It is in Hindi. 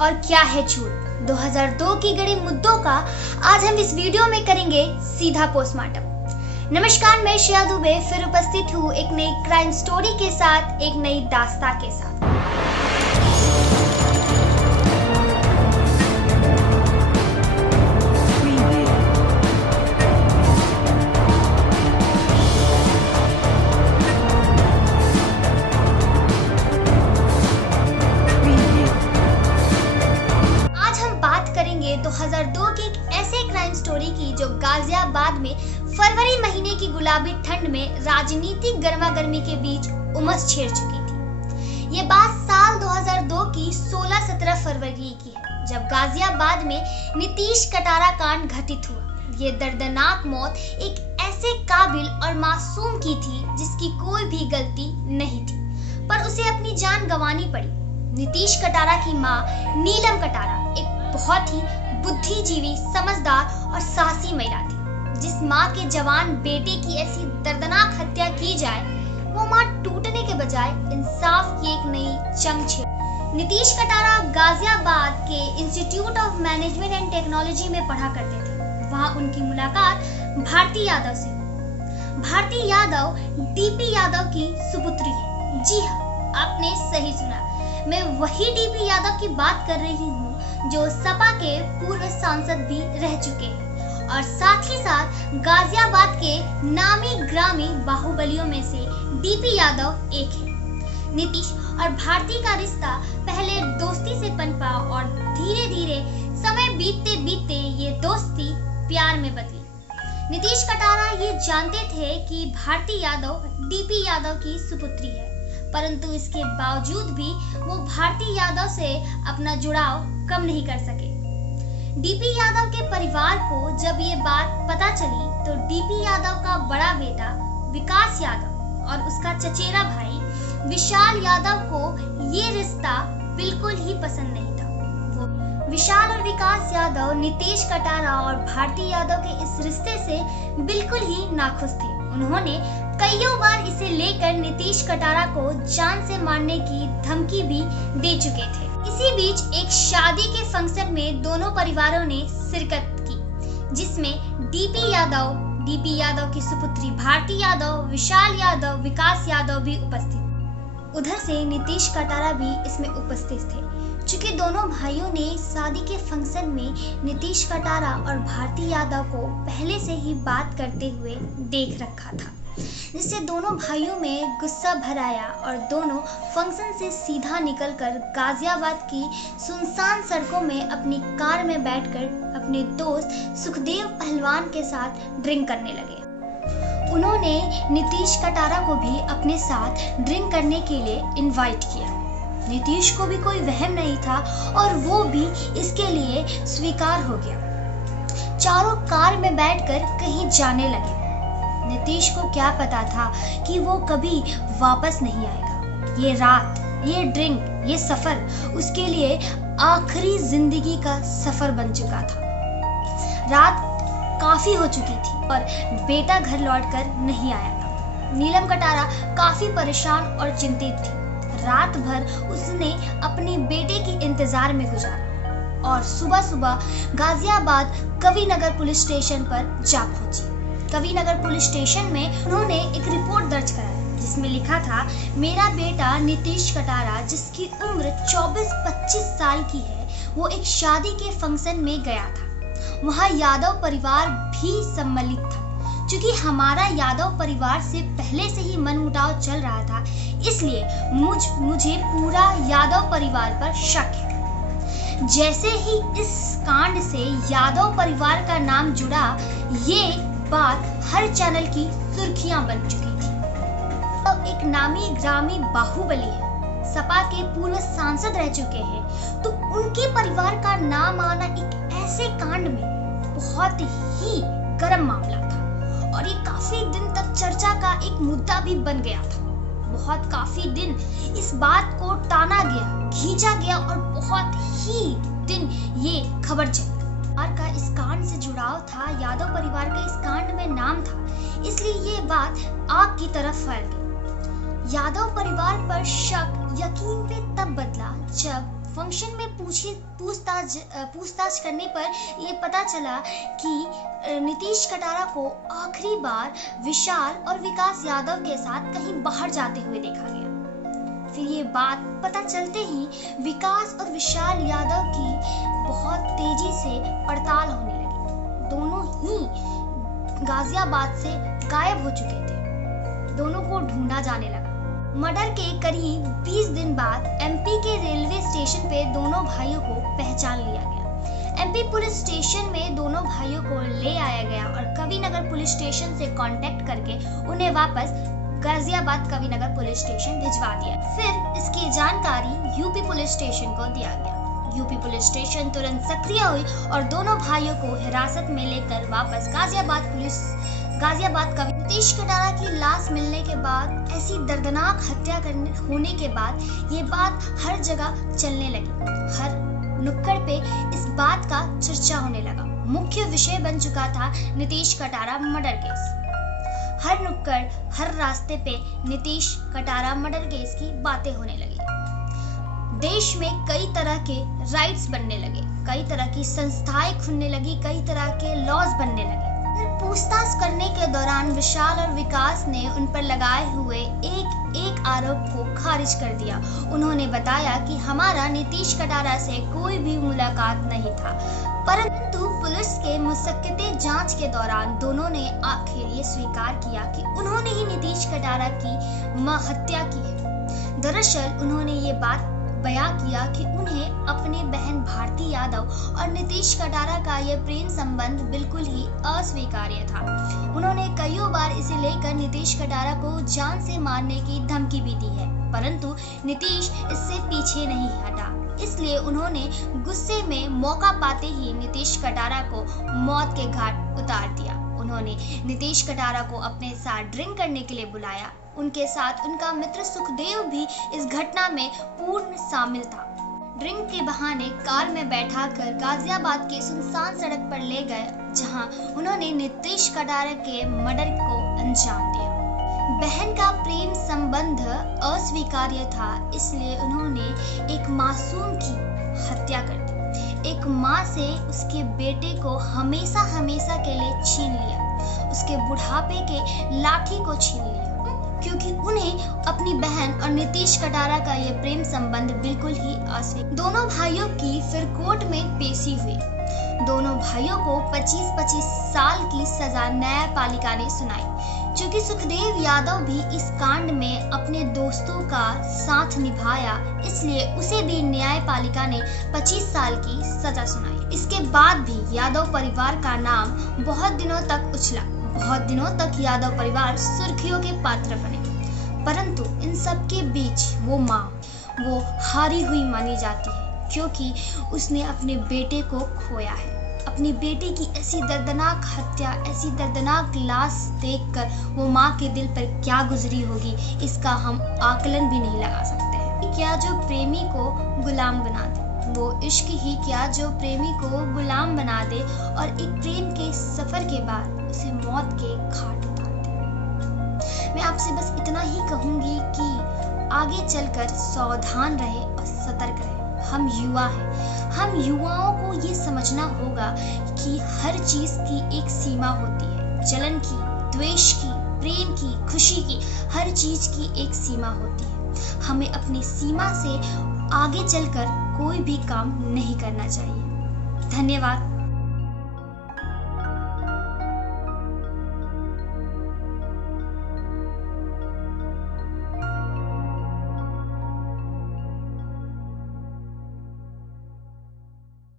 और क्या है झूठ। 2002 की गड़े मुद्दों का आज हम इस वीडियो में करेंगे सीधा पोस्टमार्टम। नमस्कार, मैं श्रेया दुबे फिर उपस्थित हूँ एक नई क्राइम स्टोरी के साथ, एक नई दास्तां के साथ। आज हम बात करेंगे 2002 की एक ऐसे क्राइम स्टोरी की जो गाजियाबाद में फरवरी महीने की गुलाबी ठंड में राजनीतिक गर्मागर्मी के बीच उमस छेड़ चुकी थी। ये बात साल 2002 की 16-17 फरवरी की है, जब गाजियाबाद में नीतीश कटारा कांड घटित हुआ। ये दर्दनाक मौत एक ऐसे काबिल और मासूम की थी जिसकी कोई भी गलती नहीं थी, पर उसे अपनी जान गंवानी पड़ी। नीतीश कटारा की मां नीलम कटारा एक बहुत ही बुद्धिजीवी, समझदार और साहसी महिला थी। जिस मां के जवान बेटे की ऐसी दर्दनाक हत्या की जाए, वो मां टूटने के बजाय इंसाफ की एक नई जंग छेड़। नीतीश कटारा गाजियाबाद के institute of management and technology में पढ़ा करते थे। वहां उनकी मुलाकात भारती यादव से। भारती यादव डीपी यादव की सुपुत्री है। जी हाँ, आपने सही सुना, मैं वही डीपी यादव की बात कर रही हूँ जो सपा के पूर्व सांसद भी रह चुके हैं और साथ ही साथ गाजियाबाद के नामी ग्रामी बाहुबलियों में से डीपी यादव एक है। नीतीश और भारती का रिश्ता पहले दोस्ती से पनपा और धीरे धीरे समय बीतते बीतते ये दोस्ती प्यार में बदली। नीतीश कटारा ये जानते थे कि भारती यादव डीपी यादव की सुपुत्री है, परंतु इसके बावजूद भी वो भारती यादव से अपना जुड़ाव कम नहीं कर सके। डीपी यादव के परिवार को जब ये बात पता चली तो डीपी यादव का बड़ा बेटा विकास यादव और उसका चचेरा भाई विशाल यादव को ये रिश्ता बिल्कुल ही पसंद नहीं था। वो विशाल और विकास यादव नीतीश कटारा और भारती यादव के इस रिश्ते से बिल्कुल ही नाखुश थे। उन्होंने कईयों बार इसे लेकर नीतीश कटारा को जान से मारने की धमकी भी दे चुके थे। इसी बीच एक शादी के फंक्शन में दोनों परिवारों ने शिरकत की, जिसमें डीपी यादव की सुपुत्री भारती यादव, विशाल यादव, विकास यादव भी उपस्थित। उधर से नीतीश कटारा भी इसमें उपस्थित थे। चूंकि दोनों भाइयों ने शादी के फंक्शन में नीतीश कटारा और भारती यादव को पहले से ही बात करते हुए देख रखा था, जिससे दोनों भाइयों में गुस्सा भर आया और दोनों फंक्शन से सीधा निकलकर गाजियाबाद की सुनसान सड़कों में अपनी कार में बैठकर अपने दोस्त सुखदेव पहलवान के साथ ड्रिंक करने लगे। उन्होंने नीतीश कटारा को भी अपने साथ ड्रिंक करने के लिए इनवाइट किया। नीतीश को भी कोई वहम नहीं था और वो भी इसके लिए स्वीकार हो गया। चारों कार में बैठकर कहीं जाने लगे। नीतीश को क्या पता था कि वो कभी वापस नहीं आएगा। ये रात, ये ड्रिंक, ये सफर उसके लिए आखिरी जिंदगी का सफर बन चुका था। रात काफी हो चुकी थी और बेटा घर लौटकर नहीं आया था। नीलम कटारा काफी परेशान और चिंतित थी। रात भर उसने अपने बेटे के इंतजार में गुजारा और सुबह सुबह गाजियाबाद कविनगर पुलिस स्टेशन पर जा पहुंची। कविनगर पुलिस स्टेशन में उन्होंने एक रिपोर्ट दर्ज कराई, जिसमें लिखा था, मेरा बेटा नीतीश कटारा, जिसकी उम्र 24-25 साल की है, वो एक शादी के फंक्शन में गया था। वहाँ यादव परिवार भी सम्मिलित था। क्योंकि हमारा यादव परिवार से पहले से ही मनमुटाव चल रहा था, इसलिए मुझे पूरा यादव परिवार पर शक है। जैसे ही इस कांड से यादव परिवार का नाम जुड़ा, ये बात हर चैनल की सुर्खियां बन चुकी थी। तो एक नामी ग्रामी बाहुबली है, सपा के पूर्व सांसद रह चुके हैं, तो उनके परिवार का नाम आना एक ऐसे कांड में बहुत ही गर्म मामला था और ये काफी दिन तक चर्चा का एक मुद्दा भी बन गया था। बहुत काफी दिन इस बात को टाना गया, खींचा गया और बहुत ही दिन ये खबर चली। का इस कांड से जुड़ाव था, यादव परिवार का इस कांड में नाम था, इसलिए ये बात आग की तरफ फैल गई। यादव परिवार पर शक यकीन पे तब बदला जब फंक्शन में पूछताछ करने पर ये पता चला कि नीतीश कटारा को आखिरी बार विशाल और विकास यादव के साथ कहीं बाहर जाते हुए देखा गया। फिर ये बात पता चलते ही विकास और विशाल यादव की बहुत तेजी से पड़ताल होने लगी। दोनों ही गाजियाबाद से गायब हो चुके थे। दोनों को ढूंढा जाने लगा। मर्डर के करीब 20 दिन बाद एमपी के रेलवे स्टेशन पे दोनों भाइयों को पहचान लिया गया। एमपी पुलिस स्टेशन में दोनों भाइयों को ले आया गया और कविनगर पुलिस स्टेशन से कांटेक्ट करके उन्हें वापस गाजियाबाद कविनगर पुलिस स्टेशन भिजवा दिया। फिर इसकी जानकारी यूपी पुलिस स्टेशन को दिया गया। यूपी पुलिस स्टेशन तुरंत सक्रिय हुई और दोनों भाइयों को हिरासत में लेकर वापस गाजियाबाद का नीतीश कटारा की लाश मिलने के बाद ऐसी दर्दनाक हत्या होने के बाद ये बात हर जगह चलने लगी। हर नुक्कड़ पे इस बात का चर्चा होने लगा। मुख्य विषय बन चुका था नीतीश कटारा मर्डर केस। हर नुक्कड़, हर रास्ते पे नीतीश कटारा मर्डर केस की बातें होने लगी। देश में कई तरह के राइट्स बनने लगे, कई तरह की संस्थाएं खुलने लगी, कई तरह के लॉज बनने लगे। पूछताछ करने के दौरान विशाल और विकास ने उन पर लगाए हुए एक आरोप को खारिज कर दिया। उन्होंने बताया कि हमारा नीतीश कटारा से कोई भी मुलाकात नहीं था, परंतु पुलिस के मुसक्किते जांच के दौरान दोनों ने आखिर ये स्वीकार किया कि उन्होंने ही नीतीश कटारा की हत्या की है। दरअसल उन्होंने ये बात बयां किया कि उन्हें अपने बहन भारती यादव और नीतीश कटारा का यह प्रेम संबंध बिल्कुल ही अस्वीकार्य था। उन्होंने कई बार इसे लेकर नीतीश कटारा को जान से मारने की धमकी भी दी है, परंतु नीतीश इससे पीछे नहीं हटा। इसलिए उन्होंने गुस्से में मौका पाते ही नीतीश कटारा को मौत के घाट उतार दिया। उन्होंने नीतीश कटारा को अपने साथ ड्रिंक करने के लिए बुलाया। उनके साथ उनका मित्र सुखदेव भी इस घटना में पूर्ण शामिल था। ड्रिंक के बहाने कार में बैठाकर गाजियाबाद के सुनसान सड़क पर ले गए, जहां उन्होंने नीतीश कटारा के मर्डर को अंजाम दिया। बहन का प्रेम संबंध अस्वीकार्य था, इसलिए उन्होंने एक मासूम की हत्या कर दी। एक माँ से उसके बेटे को हमेशा के लिए छीन लिया, उसके बुढ़ापे के लाठी को छीन लिया, क्योंकि उन्हें अपनी बहन और नीतीश कटारा का यह प्रेम संबंध बिल्कुल ही अस्वीकार्य। दोनों भाइयों की फिर कोर्ट में पेशी हुई। दोनों भाइयों को 25-25 साल की सजा न्यायपालिका ने सुनाई। क्योंकि सुखदेव यादव भी इस कांड में अपने दोस्तों का साथ निभाया, इसलिए उसे भी न्यायपालिका ने 25 साल की सजा सुनाई। इसके बाद भी यादव परिवार का नाम बहुत दिनों तक उछला। बहुत दिनों तक यादव परिवार सुर्खियों के पात्र बने, परंतु इन सब के बीच वो हारी हुई मानी जाती है, क्योंकि उसने अपने बेटे को खोया है। अपनी बेटी की ऐसी दर्दनाक हत्या, ऐसी दर्दनाक लाश देखकर वो माँ के दिल पर क्या गुजरी होगी, इसका हम आकलन भी नहीं लगा सकते हैं। क्या जो प्रेमी को गुलाम बना दे, वो इश्क ही क्या जो प्रेमी को गुलाम बना दे और एक प्रेम के सफर के बाद उसे मौत के घाट उतार दे। मैं आपसे बस इतना ही कहूंगी कि आगे चलकर सावधान रहे और सतर्क रहे। हम युवा हैं, हम युवाओं को ये समझना होगा कि हर चीज की एक सीमा होती है। जलन की, द्वेष की, प्रेम की, खुशी की, हर चीज की एक सीमा होती है। हमें अपनी सीमा से आगे चलकर कोई भी काम नहीं करना चाहिए। धन्यवाद।